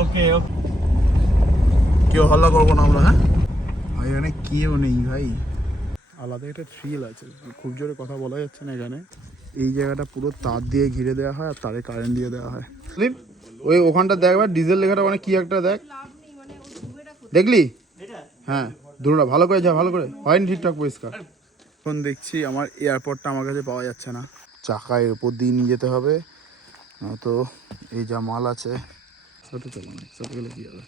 ওকে ওকে, কেউ হল্লা করবো না আমরা। হ্যাঁ ভাই এখানে কেউ নেই ভাই, আলাদা একটা থ্রিল আছে। খুব জোরে কথা বলা যাচ্ছে না এখানে। এই জায়গাটা পুরো তার দিয়ে ঘিরে দেওয়া হয় আর তারে কারেন্ট দিয়ে দেওয়া হয়। ওই ওখানটা দেখবার ডিজেল লেখাটা মানে কি একটা দেখ, দেখলি? হ্যাঁ ধুলোটা ভালো করে যা, ভালো করে হয়নি ঠিকঠাক পরিষ্কার। এখন দেখছি আমার এয়ারপোর্টটা আমার কাছে পাওয়া যাচ্ছে না, চাকায় উপর দিয়ে নিয়ে যেতে হবে, তো এই যা মাল আছে ছোটো চলো না, ছোটো গেলে কি হবে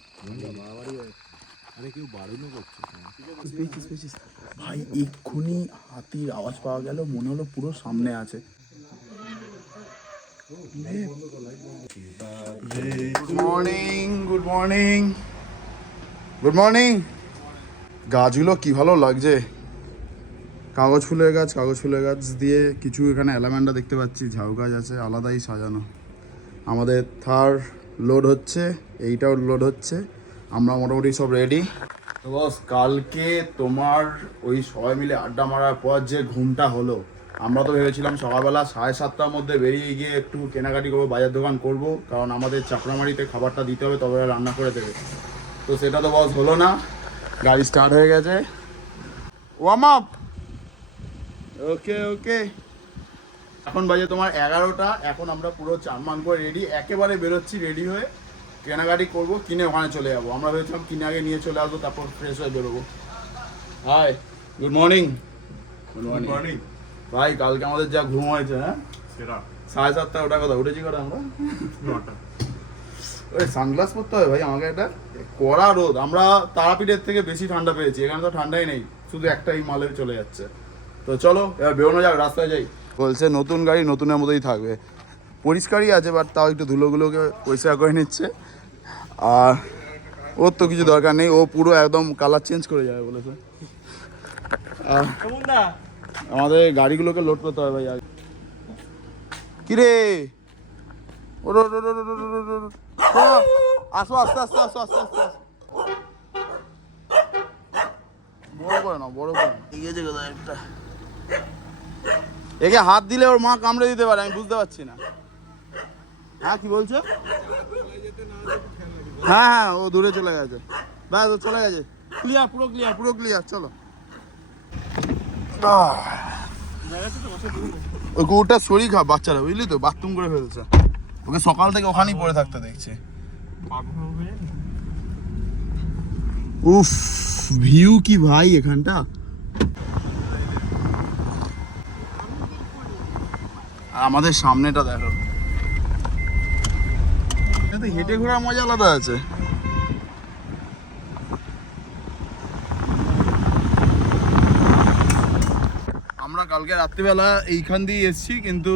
ভাই। এক্ষুনি হাতির আওয়াজ পাওয়া গেল, মনে হলো পুরো সামনে আছে। Good morning, good morning, good morning. গাছগুলো কি ভালো লাগছে, কাগজ ফুলের গাছ, কাগজ ফুলের গাছ দিয়ে কিছু এখানে অ্যালামেন্ডা দেখতে পাচ্ছি, ঝাউ গাছ আছে আলাদাই সাজানো। আমাদের থার লোড হচ্ছে, এইটাও লোড হচ্ছে, আমরা মোটামুটি সব রেডি। তো বস কালকে তোমার ওই সবাই মিলে আড্ডা মারার পর যে ঘুমটা হলো, আমরা তো ভেবেছিলাম সকালবেলা 7:30টার মধ্যে বেরিয়ে গিয়ে একটু কেনাকাটি করবো, বাজার দোকান করব, কারণ আমাদের চাপড়ামারিতে খাবারটা দিতে হবে, তবে রান্না করে দেবে। তো সেটা তো বস হলো না, গাড়ি স্টার্ট হয়ে গেছে, ওয়ার্ম আপ। ওকে ওকে, এখন বাজে তোমার 11টা, এখন আমরা পুরো চারমান করে রেডি, একেবারে বেরোচ্ছি রেডি হয়ে, কেনাকাটি করবো, কিনে ওখানে চলে যাবো। আমরা ভেবেছিলাম কিনে আগে নিয়ে চলে আসবো, তারপর ফ্রেশ হয়ে বেরোবো। Hi, good morning. Good morning ভাই, কালকে আমাদের যা ঘুম হয়েছে, হ্যাঁ 7:30, ওটা কথা উঠেছি কটা আমরা? 9টা। ওই সানগ্লাস পরতে হবে ভাই আমাকে, একটা কড়া রোদ, আমরা তারাপীঠের থেকে বেশি ঠান্ডা পেয়েছি, এখানে তো ঠান্ডাই নেই, শুধু একটাই মালে চলে যাচ্ছে। তো চলো এবার বেরোনো যাক, রাস্তায় যাই। বলছে নতুন গাড়ি নতুনের মতোই থাকবে, পরিষ্কারই আছে, বাট তাও একটু ধুলোগুলোকে পরিষ্কার করে নিচ্ছে। আর ওর তো কিছু দরকার নেই, ও পুরো একদম কালার চেঞ্জ করে যাবে বলেছে। আর আমাদের গাড়িগুলোকে লোড করতে হবে ভাই আগে। কিরে ওরো আসো, আস্তে আস্তে আসো, আস্তে আস্তে আসো, বড় করে না, বড় করে না। এগিয়েছে কোথায় একটা, একে হাত দিলে ওর মা কামড়ে দিতে পারে, আমি বুঝতে পারছি না। হ্যাঁ কি বলছো? হ্যাঁ হ্যাঁ ও দূরে চলে গেছে, ব্যাস ও চলে গেছে, ক্লিয়ার, পুরো ক্লিয়ার, পুরো ক্লিয়ার। চলো ওই কুকুরটা শরীর খা বাচ্চারা, বুঝলি তো, বাথরুম করে ফেলছে, ওকে সকাল থেকে ওখানেই পড়ে থাকতে দেখছি। উফ ভিউ কি ভাই এখানটা, আমাদের সামনেটা দেখো, হেঁটে ঘোরার মজা আলাদা আছে। আমরা কালকে রাত্রিবেলা এইখান দিয়ে এসেছি, কিন্তু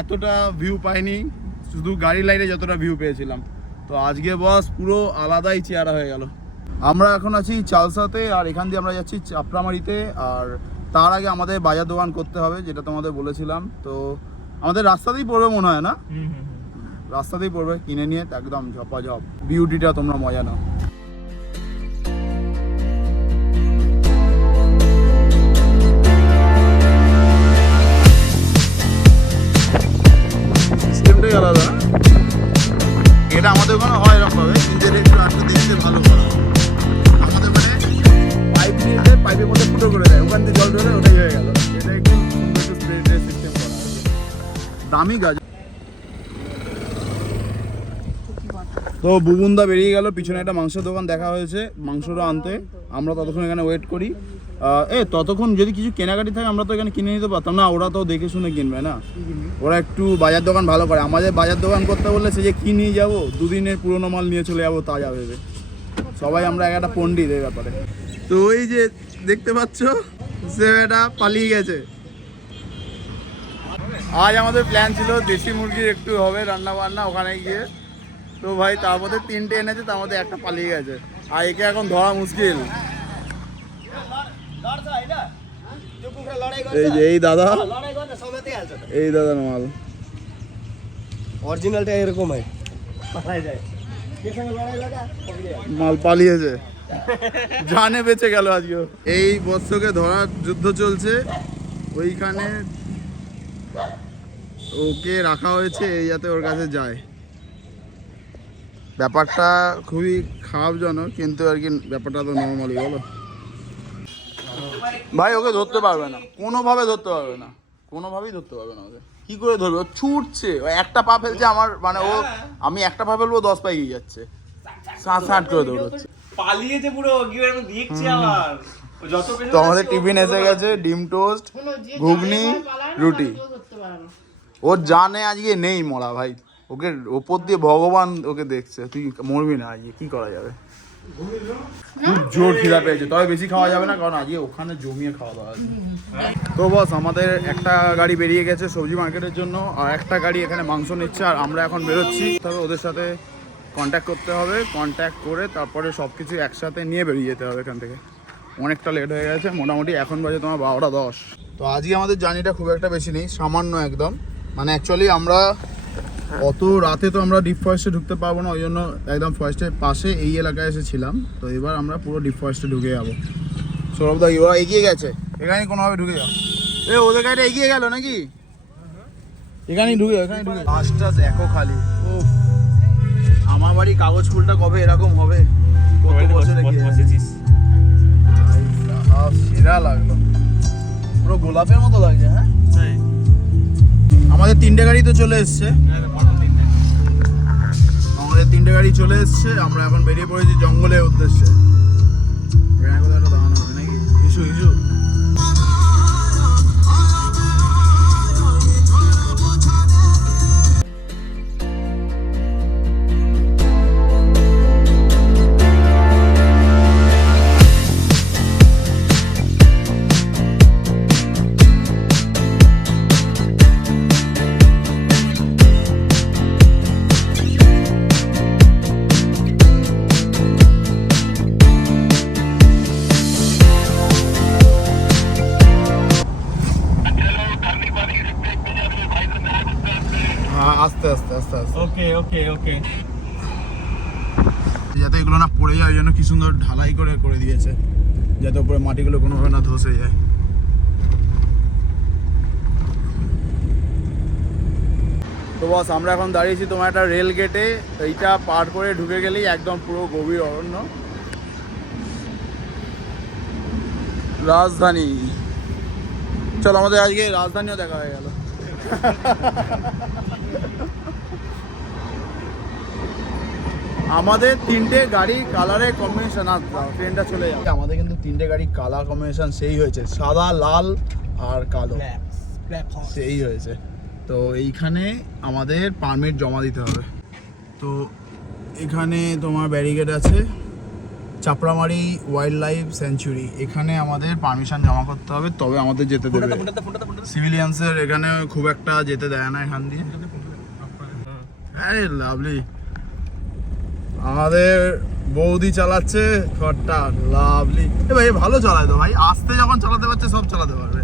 এতটা ভিউ পাইনি, শুধু গাড়ি লাইনে যতটা ভিউ পেয়েছিলাম। তো আজকে বস পুরো আলাদাই চেহারা হয়ে গেল। আমরা এখন আছি চালসাতে, আর এখান দিয়ে আমরা যাচ্ছি চাপড়ামারিতে, আর তার আগে আমাদের বাজার দোকান করতে হবে, যেটা তোমাদের বলেছিলাম। তো আমাদের রাস্তাতেই পড়বে মনে হয় না, রাস্তাতেই পড়বে, কিনে নিয়ে একদম ঝপাঝপ, বিউটিটা তোমরা মজা নাও। সিস্টেমটাই আলাদা, এটা আমাদের ওখানে হয় এরকম ভাবে, নিজের একটু আটকে দেখতে ভালো করা। আমাদের মানে পাইপ নিয়ে যায়, পাইপের মধ্যে ফুটো করে দেয়, ওখান থেকে জল ঢোলে, ওটাই হয়ে গেল। এটা একটু স্প্রে সিস্টেম করা আছে, দামি গাছ। তো বুবুনদা বেরিয়ে গেল, পিছনে একটা মাংসের দোকান দেখা হয়েছে, মাংসটা আনতে। আমরা ততক্ষণ এখানে ওয়েট করি। ততক্ষণ যদি কিছু কেনাকাটি থাকে আমরা তো এখানে কিনে নিতে পারতাম না, ওরা তো দেখে শুনে কিনবে না, ওরা একটু বাজার দোকান ভালো করে। আমাদের বাজার দোকান করতে বললে সে যে কি নিয়ে যাবো, দুদিনের পুরোনো মাল নিয়ে চলে যাবো তাজা ভেবে, সবাই আমরা একটা পণ্ডিত এই ব্যাপারে। তো ওই যে দেখতে পাচ্ছ সে এটা পালিয়ে গেছে। আজ আমাদের প্ল্যান ছিল দেশি মুরগির একটু হবে রান্না বান্না ওখানে গিয়ে, তো ভাই তার মধ্যে 3টে এনেছে, তার মধ্যে একটা পালিয়ে গেছে, আর একে এখন ধরা মুশকিল। এই যে এই দাদা, এই দাদা মাল অরিজিনালটা এরকম হয়, মাল পালিয়েছে, জানে বেঁচে গেল আজকেও। এই বৎসকে ধরার যুদ্ধ চলছে, ওইখানে ওকে রাখা হয়েছে এই যাতে ওর কাছে যায়। ব্যাপারটা খুবই খারাপজনক, কিন্তু আর কি ব্যাপারটা তো নর্মালি, বলো ভাই। ওকে ধরতে পারবে না, কোনোভাবে ধরতে পারবে না, কোনোভাবেই ধরতে পারবে না ওকে। কি করে ধরবে? ও ছুটছে, ও একটা পা ফেলছে আমার, মানে ও, আমি একটা পা ফেলবো 10 পা এগিয়ে যাচ্ছে, সাঁট করে দৌড়চ্ছে, পালিয়েছে পুরো। গিয়ে আমি দেখছি আবার তো আমাদের টিফিন এসে গেছে, ডিম টোস্ট, ঘুগনি, রুটি। ও জানে আজকে নেই মরা ভাই, ওকে ওপর দিয়ে ভগবান ওকে দেখছে, তুই মরবি না আজকে, কি করা যাবে? খুব জোর খিদা পেয়েছে, তবে বেশি খাওয়া যাবে না, কারণ আজকে ওখানে জমিয়ে খাওয়া দাওয়া আছে। তো বস, আমাদের একটা গাড়ি বেরিয়ে গেছে সবজি মার্কেটের জন্য, আর একটা গাড়ি এখানে মাংস নিচ্ছে, আর আমরা এখন বেরোচ্ছি। তবে ওদের সাথে কন্ট্যাক্ট করতে হবে, কন্ট্যাক্ট করে তারপরে সব কিছু একসাথে নিয়ে বেরিয়ে যেতে হবে এখান থেকে। অনেকটা লেট হয়ে গেছে, মোটামুটি এখন বাজে তোমার 12:10। তো আজকে আমাদের জার্নিটা খুব একটা বেশি নেই, সামান্য একদম। মানে অ্যাকচুয়ালি আমরা অত রাতে তো আমরা ডিপ ফরেস্টে ঢুকতে পারবো না, ওই জন্য একদম ফরেস্টের পাশে এই এলাকায় এসেছিলাম। তো এবার আমরা পুরো ডিপ ফরেস্টে ঢুকে যাবো। সৌরভদা ওরা এগিয়ে গেছে, এখানে কোনোভাবে ঢুকে যাও। ওদের গাড়িটা এগিয়ে গেল নাকি? এখানেই ঢুকে, এখানে ঢুকে। বাসটা দেখো খালি, ও আমার বাড়ি কাগজ ফুলটা কবে এরকম হবে? কত বছরে সেরা লাগলো, পুরো গোলাপের মতো লাগছে। হ্যাঁ, আমাদের 3টে গাড়ি তো চলে এসছে, আমাদের 3টে গাড়ি চলে এসছে। আমরা এখন বেরিয়ে পড়েছি জঙ্গলের উদ্দেশ্যে। এখানে কোথাও একটা দাঁড়ানো হবে নাকি? ইস্যু ইস্যু আস্তে আস্তে আস্তে আস্তে, ওকে ওকে ওকে। যাতে এগুলো না পড়ে যায়, ওই জন্য কি সুন্দর ঢালাই করে করে দিয়েছে, যাতে উপরে মাটিগুলো কোনোভাবে না ধসে যায়। তো বস, আমরা এখন দাঁড়িয়েছি তোমার একটা রেল গেটে। এইটা পার করে ঢুকে গেলেই একদম পুরো গভীর অরণ্য, রাজধানী। চলো, আমাদের আজকে রাজধানীও দেখা হয়ে গেল। আমাদের 3টে গাড়ি কালারের কম্বিনেশন, ট্রেনটা চলে যাবে। আমাদের কিন্তু 3টে গাড়ি কালার কম্বিনেশন সেই হয়েছে, সাদা, লাল আর কালো, সেই হয়েছে। তো এইখানে আমাদের পারমিট জমা দিতে হবে। তো এখানে তোমার ব্যারিকেড আছে, চাপড়ামারি ওয়াইল্ড লাইফ স্যাঞ্চুরি, এখানে আমাদের পারমিশন জমা করতে হবে, তবে আমাদের যেতে দেবে। সিভিলিয়ান্সের এখানে খুব একটা যেতে দেয় না এখান দিয়ে। আরে লাভলি, আমাদের বৌদি চালাচ্ছে খড়টা, লাভলি। এ ভাই ভালো চালায় তো ভাই, আস্তে যখন চালাতে পারছে সব চালাতে পারবে।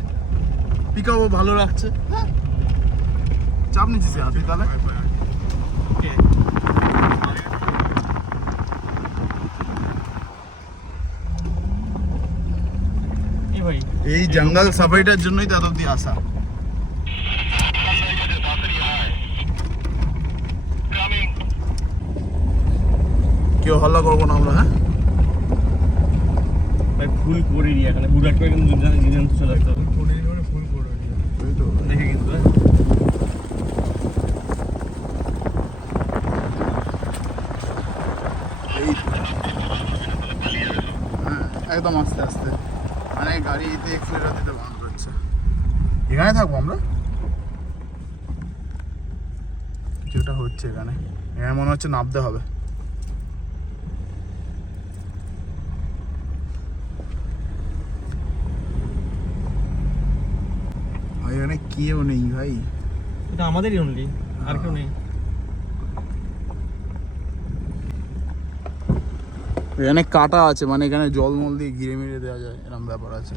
পিকআপও ভালো রাখছে। চাপ নিচ্ছিস হাতে তাহলে। এই জঙ্গল সাফারিটার জন্যই তো এত অব্দি আসা। কেউ হল্লা করবো না আমরা। হ্যাঁ, ফুল করে নিয়ে এখানে বুড়াট করে কিন্তু চলে আসতে হবে। ফুল করে ওই তো দেখে কিন্তু একদম আস্তে আস্তে, মানে গাড়িতে এক্সিলারেটর দিতে বন্ধ করছে। এখানে থাকবো আমরা, কিছুটা হচ্ছে এখানে, এখানে মনে হচ্ছে নামতে হবে। ভাই এখানে কেউ নেই ভাই, এটা আমাদেরই অনলি, আর কেউ নেই। এখানে কাটা আছে, মানে এখানে জলমল দিয়ে ঘিরে মিরে দেওয়া যায়, এরকম ব্যাপার আছে।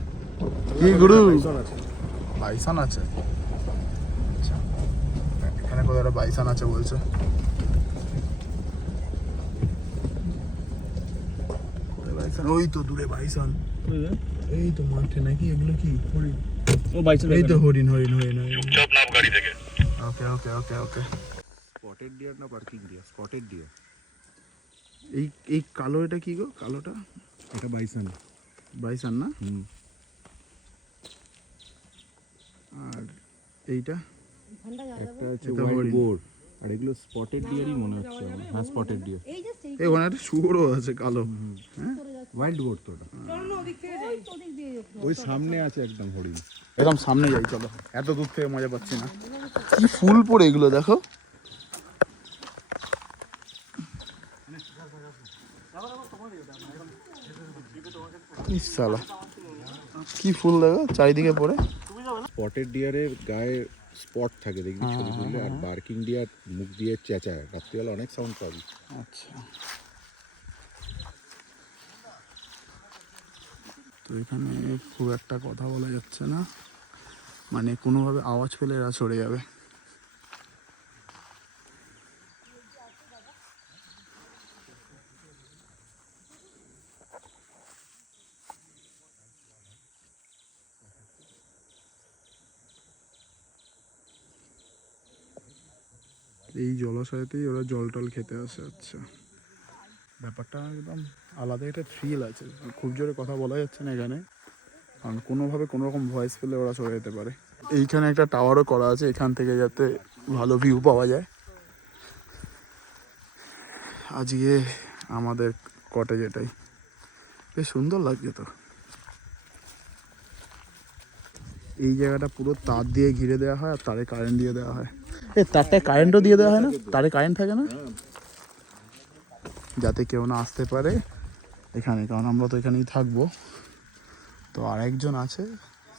কি গুরু, বাইসন আছে? আচ্ছা, এখানে কোথাও একটা বাইসন আছে বলছে। ওই তো দূরে বাইসন, এই তো মাঠে নাকি, এগুলো কি হরিণ? ও বাইসন, এই তো হরিণ হরিণ হরিণ হরিণ। চুপচাপ নাম গাড়ি থেকে। Okay okay okay okay. Spotted deer না পার্কিং ডিয়ার? Spotted deer. এই এই কালো এটা কি গো? কালোটা এটা বাইসান। বাইসান না? হুম। আর এইটা একটা হচ্ছে এটা হোয়াইট হরিণ। বোর, আর এগুলো স্পটেড ডিয়ারই মনে হচ্ছে আমার। হ্যাঁ, স্পটেড ডিয়ার। এই ওখানে একটা শুয়োরও আছে কালো। হোয়াইট বোর তো ওটা। ওই সামনে আছে একদম হরিণ। একদম সামনে যাই চলো, এত দূর থেকে মজা পাচ্ছি না। কি ফুল পড়ে এগুলো দেখো। ইস শালা, কি ফুল দেখো চারিদিকে পড়ে। স্পটেড ডিয়ারের গায়ে স্পট থাকে দেখবি ছবি তুললে, আর বার্কিং ডিয়ার মুখ দিয়ে চেঁচায়, রাত্রিবেলা অনেক সাউন্ড পাবি। আচ্ছা, তো এখানে খুব একটা কথা বলা যাচ্ছে না, মানে কোনোভাবে আওয়াজ পেলে এরা সরে যাবে। এই জলাশয়তেই ওরা জল টল খেতে আসে। আচ্ছা, ব্যাপারটা একদম আলাদা একটা থ্রিল আছে। খুব জোরে কথা বলা যাচ্ছে না এখানে, কারণ কোনোভাবে কোনো রকম ভয়েস পেলে ওরা সরে যেতে পারে। এইখানে একটা টাওয়ারও করা আছে, এখান থেকে যাতে ভালো ভিউ পাওয়া যায়। আজকে আমাদের কটেজ এটাই, বেশ সুন্দর লাগছে তো। এই জায়গাটা পুরো তার দিয়ে ঘিরে দেওয়া হয়, আর তারে কারেন্ট দিয়ে দেওয়া হয়। তারটায় কারেন্টও দিয়ে দেওয়া হয় না? তারে কারেন্ট থাকে না, যাতে কেউ না আসতে পারে এখানে, কারণ আমরা তো এখানেই থাকবো। তো আরেকজন আছে,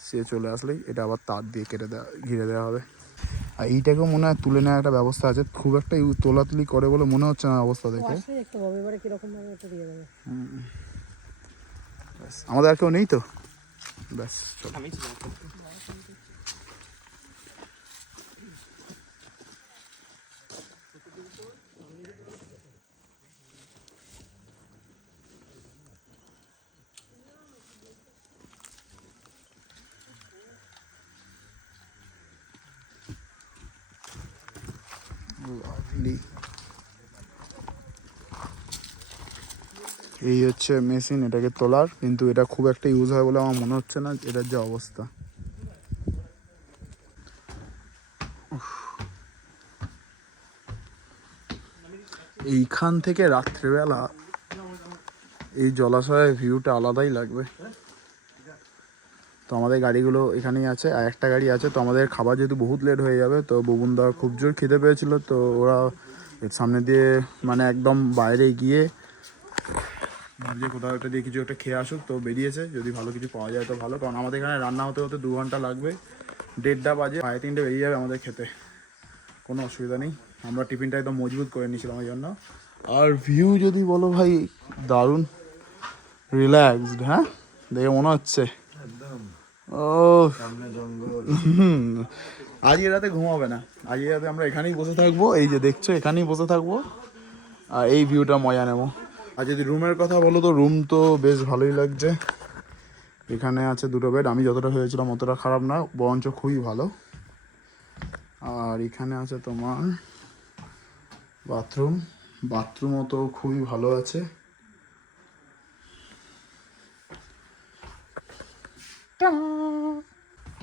সে চলে আসলেই এটা আবার তার দিয়ে কেটে দেওয়া, ঘিরে দেওয়া হবে। আর এইটাকেও মনে হয় তুলে নেওয়ার একটা ব্যবস্থা আছে। খুব একটা তোলাতুলি করে বলে মনে হচ্ছে না অবস্থা দেখে। আমাদের আর কেউ নেই তো, ব্যাস চলো। Lovely. এই হচ্ছে মেশিন এটাকে তোলার, কিন্তু এটা খুব একটা ইউজ হয় বলে আমার মনে হচ্ছে না, এটার যে অবস্থা। এইখান থেকে রাত্রেবেলা এই জলাশয়ের ভিউটা আলাদাই লাগবে। তো আমাদের গাড়িগুলো এখানেই আছে, আর একটা গাড়ি আছে। তো আমাদের খাবার যেহেতু বহুত লেট হয়ে যাবে, তো ববুনদা খুব জোর খিদে পেয়েছিল, তো ওরা এর সামনে দিয়ে মানে একদম বাইরে গিয়ে ভাবছে কোথাও একটা দিয়ে কিছু একটা খেয়ে আসুক, তো বেরিয়েছে। যদি ভালো কিছু পাওয়া যায় তো ভালো, কারণ আমাদের এখানে রান্না হতে হতে 2 ঘন্টা লাগবে। 1:30 বাজে, 3:30 বেরিয়ে যাবে আমাদের খেতে, কোনো অসুবিধা নেই। আমরা টিফিনটা একদম মজবুত করে নিয়েছিলাম ওই জন্য। আর ভিউ যদি বলো ভাই, দারুণ রিল্যাক্সড। হ্যাঁ, দেখে মনে হচ্ছে ও আজকে রাতে ঘুমাবে না, আজকে রাতে আমরা এখানেই বসে থাকবো। এই যে দেখছো, এখানেই বসে থাকবো আর এই ভিউটা মজা নেবো। আর যদি রুমের কথা বলো, তো রুম তো বেশ ভালোই লাগছে। এখানে আছে 2টো বেড, আমি যতটা হয়েছিলাম অতটা খারাপ না, বরঞ্চ খুবই ভালো। আর এখানে আছে তোমার বাথরুমও তো খুবই ভালো আছে।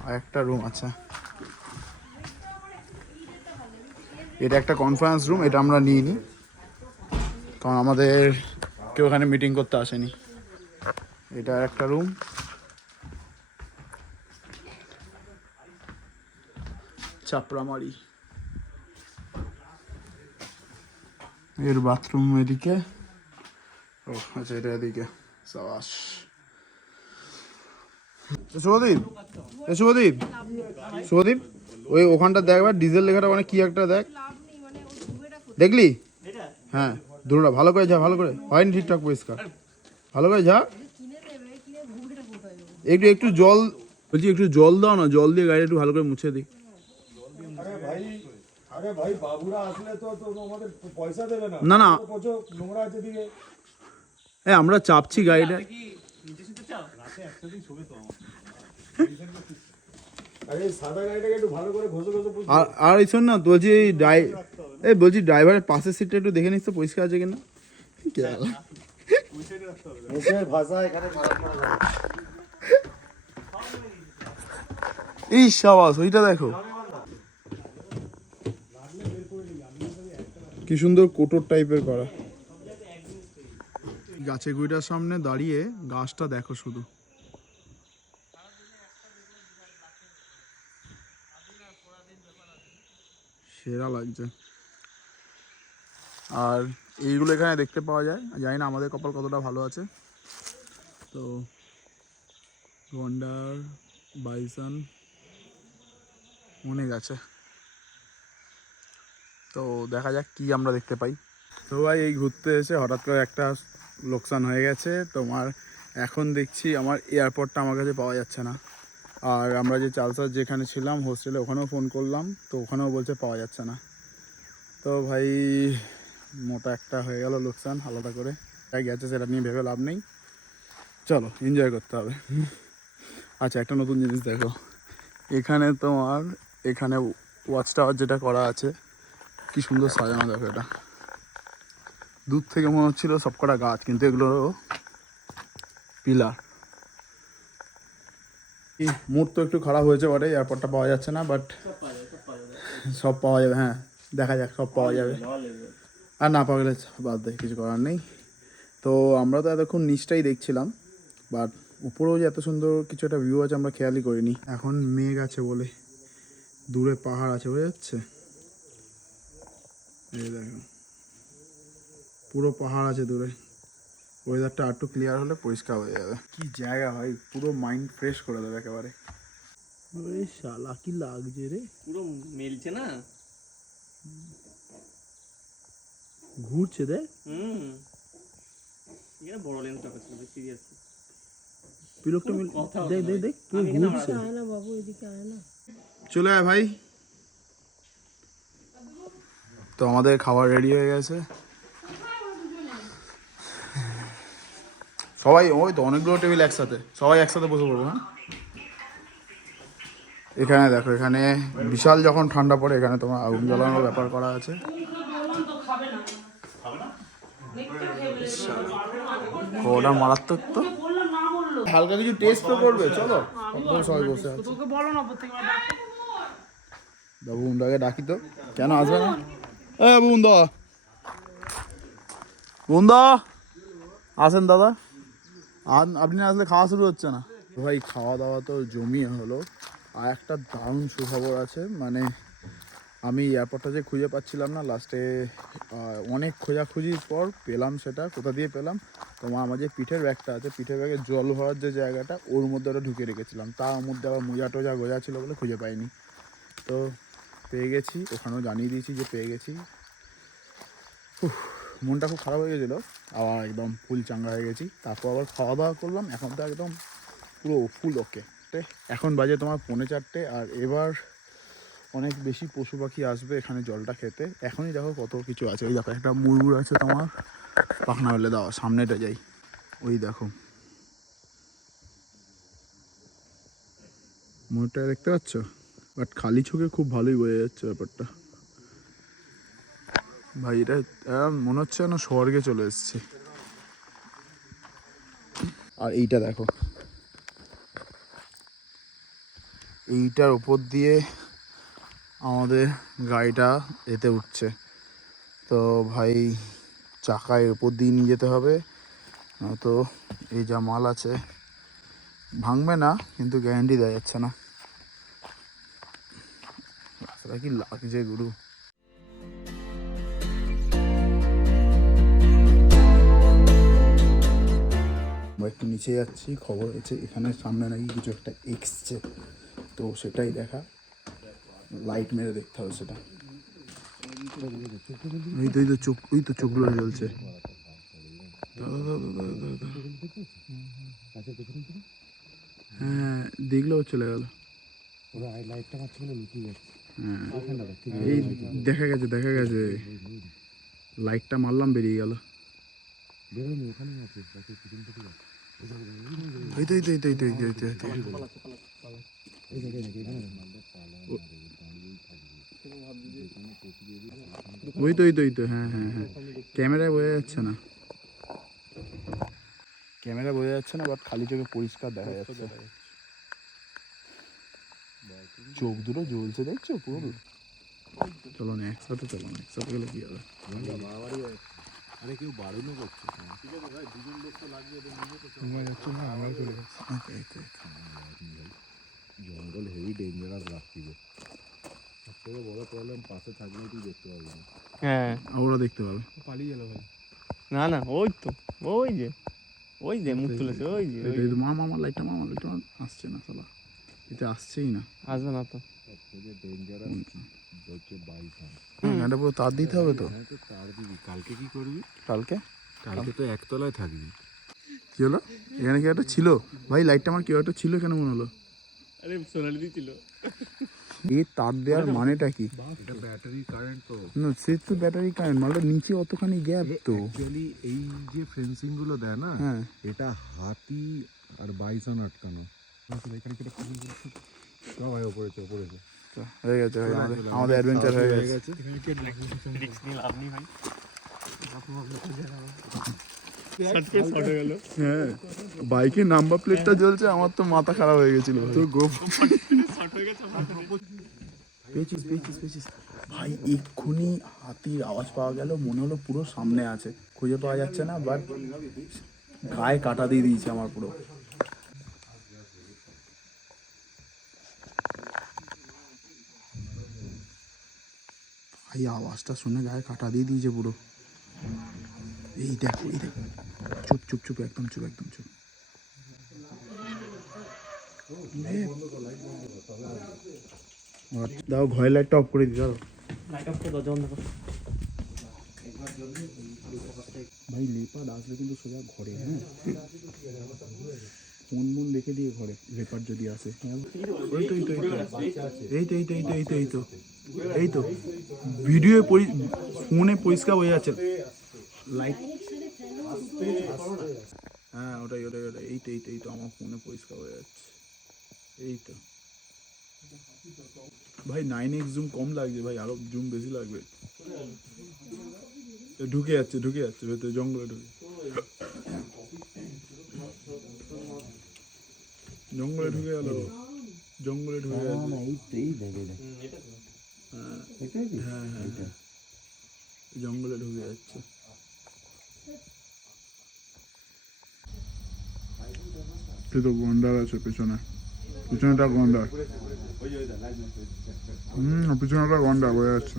আর একটা রুম আছে, এটা একটা কনফারেন্স রুম। এটা আমরা নিইনি, কারণ আমাদের কেউ এখানে মিটিং করতে আসেনি। এটা একটা রুম, চাপড়ামারি। এর বাথরুম এদিকে, ও আচ্ছা এটা এদিকে। সাবাস শুভদীপ, শুভদীপ, শুভদীপ, ওই ওখানটা দেখবার ডিজেল লেখাটা মানে কি একটা দেখ, দেখলি? হ্যাঁ, ধরুন ভালো করে যা, ভালো করে হয়নি ঠিকঠাক পরিষ্কার, ভালো করে যা। একটু একটু জল বলছি, একটু জল দাও না, জল দিয়ে গাড়ি একটু ভালো করে মুছে দিই। আরে ভাই বাবুরা আসলে তো আমাদের পয়সা দেবে না। না না, নোংরা আছে দিকে। আমরা চাপছি গাড়িটা। আরে সাদা গাড়িটাকে একটু ভালো করে ঘষে ঘষে পুছ। আর এই শোন না, বলছি বলছি ড্রাইভারের পাশের সিটটা একটু দেখে নিস তো পরিষ্কার আছে কিনা। মুখের ভাষা এখানে খারাপ করা যাবে না। এই সাবাস ওইটা দেখো কি সুন্দর কোটর টাইপের করা। গাছে গুইটার সামনে দাঁড়িয়ে গাছটা দেখো শুধু, সেরা লাগছে। আর এইগুলো এখানে দেখতে পাওয়া যায়, জানি না আমাদের কপাল কতটা ভালো আছে। তো গন্ডার, বাইসন অনেক আছে, তো দেখা যাক কি আমরা দেখতে পাই। তো ভাই এই ঘুরতে এসে হঠাৎ করে একটা লোকসান হয়ে গেছে তোমার। এখন দেখছি আমার এয়ারপোর্টটা আমার কাছে পাওয়া যাচ্ছে না। আর আমরা যে চালসার যেখানে ছিলাম হোস্টেলে ওখানেও ফোন করলাম, তো ওখানেও বলছে পাওয়া যাচ্ছে না। তো ভাই মোটা একটা হয়ে গেল লোকসান আলাদা করে। তাই গেছে সেটা নিয়ে ভেবে লাভ নেই, চলো এনজয় করতে হবে। আচ্ছা একটা নতুন জিনিস দেখো, এখানে তোমার এখানে ওয়াচ টাওয়ার যেটা করা আছে কি সুন্দর সাজানো, দেখো এটা দূর থেকে মনে হচ্ছিল সবকটা গাছ, কিন্তু এগুলো পিলার। মুড তো একটু খারাপ হয়েছে বটে, এয়ারপোর্টটা পাওয়া যাচ্ছে না, বাট সব পাওয়া যাবে। হ্যাঁ দেখা যাক, সব পাওয়া যাবে। আর না পাওয়া গেলে বাদ দেয়, কিছু করার নেই। তো আমরা তো এতক্ষণ নিচটাই দেখছিলাম, বাট উপরেও যে এত সুন্দর কিছু একটা ভিউ আছে আমরা খেয়ালই করিনি। এখন মেঘ আছে বলে দূরে পাহাড় আছে, বোঝা যাচ্ছে। এই দেখো পুরো পাহাড় আছে দূরে। ওয়েদারটা আরটু ক্লিয়ার হলে পরিষ্কার হয়ে যাবে। কি জায়গা ভাই, পুরো মাইন্ড ফ্রেশ করে দেবে একেবারে। ওরে শালা কি লাগছে রে, পুরো মেলছে না। ঘুরছে দেখ। এটা বড় লেন্স টাকা ছিল সিরিয়াসলি। পিলকটা মিল কথা দেখ দেখ দেখ পুরো ঘুরছে। আয় না বাবু, এদিকে আয় না। চলে আয় ভাই। তো আমাদের খাবার রেডি হয়ে গেছে। সবাই ওই তো অনেকগুলো টেবিল একসাথে, সবাই একসাথে বসে পড়বো। হ্যাঁ এখানে দেখো, এখানে বিশাল যখন ঠান্ডা পড়ে এখানে তোমার আগুন জ্বালানোর ব্যাপার করা আছে। ওটা মারাত্মক। তো হালকা কিছু টেস্ট তো করবে, চলো সবাই বসে আছে। বাবু বুন্দাকে ডাকি তো, কেন আসবে না? এ বুন্দা, বুন্দা আসেন দাদা। আপনি না আসলে খাওয়া শুরু হচ্ছে না। ভাই খাওয়া দাওয়া তো জমিয়ে হলো। আর একটা দারুণ সুখবর আছে, মানে আমি এয়ারপোর্টটা যে খুঁজে পাচ্ছিলাম না, লাস্টে অনেক খোঁজাখুঁজির পর পেলাম। সেটা কোথা দিয়ে পেলাম, তোমার আমার যে পিঠের ব্যাগটা আছে, পিঠের ব্যাগে জল ভরার যে জায়গাটা, ওর মধ্যে ওটা ঢুকে রেখেছিলাম। তার মধ্যে আবার মোজা টোজা গোজা ছিল বলে খুঁজে পাইনি। তো পেয়ে গেছি, ওখানেও জানিয়ে দিয়েছি যে পেয়ে গেছি। মনটা খুব খারাপ হয়ে গেছিলো, আবার একদম ফুল চাঙ্গা হয়ে গেছি। তারপর আবার খাওয়া দাওয়া করলাম, এখন তো একদম পুরো ফুল ওকে। এখন বাজে তোমার 3:45, আর এবার অনেক বেশি পশু পাখি আসবে এখানে জলটা খেতে। এখনই দেখো কত কিছু আছে। ওই দেখো একটা মুরগুর আছে তোমার পাখনা ফেলে দেওয়া, সামনেটা যাই, ওই দেখো ময়ূরটা দেখতে পাচ্ছ, বাট খালি চোখে খুব ভালোই বোঝা যাচ্ছে ব্যাপারটা। ভাই এটা মনে হচ্ছে না স্বর্গে চলে এসেছি। আর এইটা দেখো, এইটার উপর দিয়ে আমাদের গাড়িটা এতে উঠছে। তো ভাই চাকা এর উপর দিয়ে নিয়ে যেতে হবে, তো এই যা মাল আছে ভাঙবে না, কিন্তু গ্যারান্টি দেওয়া যাচ্ছে না। রাস্তাটা কি লাগছে গুরু। আমরা একটু নিচে যাচ্ছি, খবর হয়েছে এখানে সামনে নাকি কিছু একটা এসছে, তো সেটাই দেখা, লাইট মেরে দেখতে হবে সেটা। ওই তো চোখ, ওই তো চোখগুলো জ্বলছে। হ্যাঁ দেখলেও চলে গেল। এই দেখা গেছে, দেখা গেছে, লাইটটা মারলাম বেরিয়ে গেল। এই তো এই তো এই তো এই তো এই তো এই তো এই তো ওই তো ওই তো ওই তো, হ্যাঁ হ্যাঁ হ্যাঁ, ক্যামেরায় বোঝা যাচ্ছে না। ক্যামেরা বোঝা যাচ্ছে না, বাট খালি চোখে পরিষ্কার দেখা যাচ্ছে। চোখ দুটো জ্বলছে দেখছো পুরো। চলো না একসাথে, চলো না একসাথে গেলে কি হবে। আরে কেউ বারণও করছে ঠিক আছে ভাই, দুজন লোক তো লাগবে, যাচ্ছে না, আমরাও চলে যাচ্ছি। জঙ্গল হেভি ডেঞ্জারাস রাত্রিরে। সবথেকে বড় প্রবলেম পাশে থাকলে তুই দেখতে পাবি না। হ্যাঁ ওরা দেখতে পাবে। পালিয়ে গেল ভাই। না না ওই তো, ওই যে মুখ তুলেছে, ওই যে মামা লাইটটা আসছে না শালা, এটা আসছেই না। আসবে না তো। সবথেকে ডেঞ্জারাস হচ্ছে বাইসান। এটা পুরো তার দিতে হবে তো। হ্যাঁ তো তার দিবি, কালকে কি করবি? কালকে কালকে তো একতলায় থাকবি। কি হলো? এখানে কি একটা ছিল ভাই? লাইটটা আমার কেউ একটা ছিল কেন মনে হলো? আরে সোনালি দিছিল। এই তার দেওয়ার মানেটা কি? এটা ব্যাটারি কারেন্ট তো। না সে তো ব্যাটারি কারেন্ট, মালটা নিচে অতখানি গ্যাপ তো। অ্যাকচুয়ালি এই যে ফেন্সিং গুলো দেয় না, হ্যাঁ এটা হাতি আর বাইসন আটকানো। ভাই ওপরে পড়েছে। হয়ে গেছে ভাই, আমাদের অ্যাডভেঞ্চার হয়ে গেছে। রিস্ক নিয়ে লাভ নেই ভাই। শর্ট হয়ে গেল। হ্যাঁ বাইকের নাম্বার প্লেটটা জ্বলছে, আমার তো মাথা খারাপ হয়ে গেছিল। তো শর্ট হয়ে গেছে। পেয়েছিস ভাই, এক্ষুনি হাতির আওয়াজ পাওয়া গেল, মনে হলো পুরো সামনে আছে, খুঁজে পাওয়া যাচ্ছে না, বাট গায়ে কাটা দিয়ে দিয়েছে আমার পুরো। ভাই আওয়াজটা শুনে গায়ে কাটা দিয়ে দিয়েছে পুরো। এই দেখো চুপ একদম চুপ। দাও ঘরের লাইটটা অফ করে দিই, দাও লাইট অফ করে দরজা বন্ধ কর। ভাই লেপার্ড আসলে কিন্তু সোজা ঘরে, হ্যাঁ মন রেখে দিয়ে ঘরে লেপার্ড যদি আসে। এই তো ভিডিও ফোনে পরিষ্কার হয়ে যাচ্ছে লাইট। হ্যাঁ ওটাই এই তো আমার ফোনে পরিষ্কার হয়ে যাচ্ছে। এই তো ভাই 9x জুম কম লাগছে ভাই, আরো জুম বেশি লাগবে। ঢুকে যাচ্ছে ভেতরে, জঙ্গলে ঢুকে গেল, জঙ্গলে ঢুকে গেছে। হ্যাঁ জঙ্গলে ঢুকে যাচ্ছে। তো গন্ডার আছে পিছনেটা গন্ডার। পিছনেটা গন্ডার বোঝা যাচ্ছে।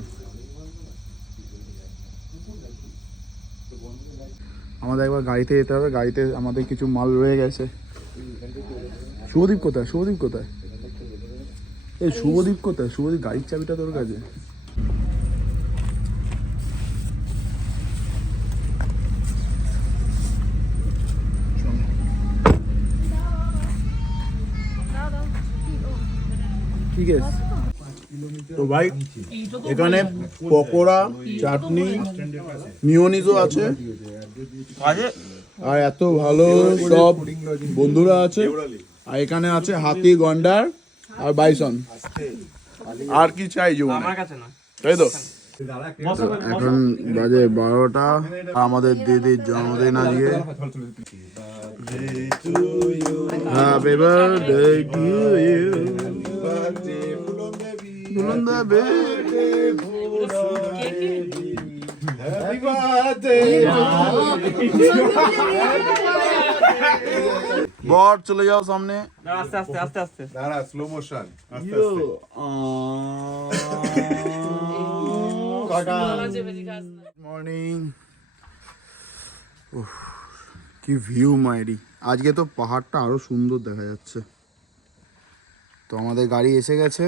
আমাদের একবার গাড়িতে যেতে হবে, গাড়িতে আমাদের কিছু মাল রয়ে গেছে। শুভদীপ কোথায়? এই শুভদীপ গাড়ির চাবিটা তোর কাছে? ঠিক আছে তো ভাই, এখানে পকোড়া, চাটনি, মিওনিজও আছে, আর এত ভালো সব বন্ধুরা আছে। আর এখানে আছে হাতি, গন্ডার আর বাইসন। আর কি চাই জীবনে, তাই তো? এখন বাজে 12টা, আমাদের দিদির জন্মদিন আজকে। হ্যাপি বার্থডে টু ইউ বুলন্দা বেবি, হ্যাপি বার্থডে। বর চলে যাও সামনে। আস্তে দাঁড়া, স্লো মোশন। মর্নিং। কি ভিউ মাইরি, আজকে তো পাহাড়টা আরো সুন্দর দেখা যাচ্ছে। তো আমাদের গাড়ি এসে গেছে,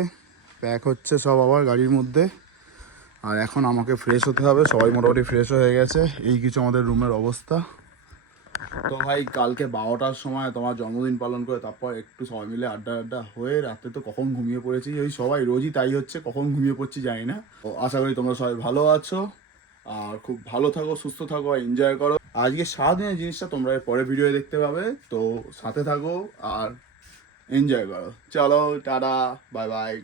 প্যাক হচ্ছে সব আবার গাড়ির মধ্যে। আর এখন আমাকে ফ্রেশ হতে হবে, সবাই মোটামুটি ফ্রেশ হয়ে গেছে। এই কিছু আমাদের রুমের অবস্থা। তো ভাই কালকে 12টার সময় তোমার জন্মদিন পালন করে তারপর একটু সবাই মিলে আড্ডা হয়ে রাতে তো কখন ঘুমিয়ে পড়েছি। ওই সবাই রোজই তাই হচ্ছে, কখন ঘুমিয়ে পড়ছি জানি না। তো আশা করি তোমরা সবাই ভালো আছো, আর খুব ভালো থাকো, সুস্থ থাকো, এনজয় করো। আজকে সারাদিনের জিনিসটা তোমরা পরে ভিডিও দেখতে পাবে, তো সাথে থাকো আর এনজয় করো। চলো টাটা, বাই বাই।